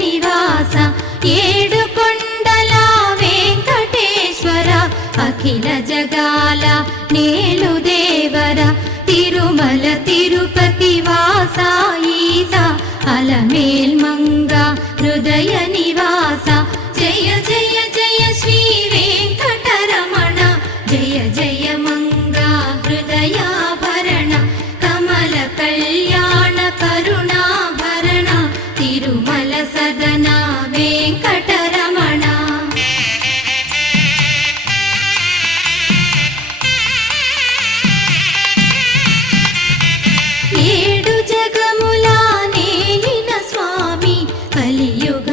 నివాస ఏడు కొండల వెంకటేశ్వర అఖిల జగాల నేలు దేవర తిరుమల తిరుపతి వాస ఈస అలమేల్ మంగ హృదయ నివాస జయ జయ జయ శ్రీ వెంకటరమణ జయ జయ మంగ హృదయాభరణ కమల కళ్యాణ కరుణాభరణ తిరుమల సదన వెంకటరమణ ఏడు జగముల నేలిన స్వామి కలియుగ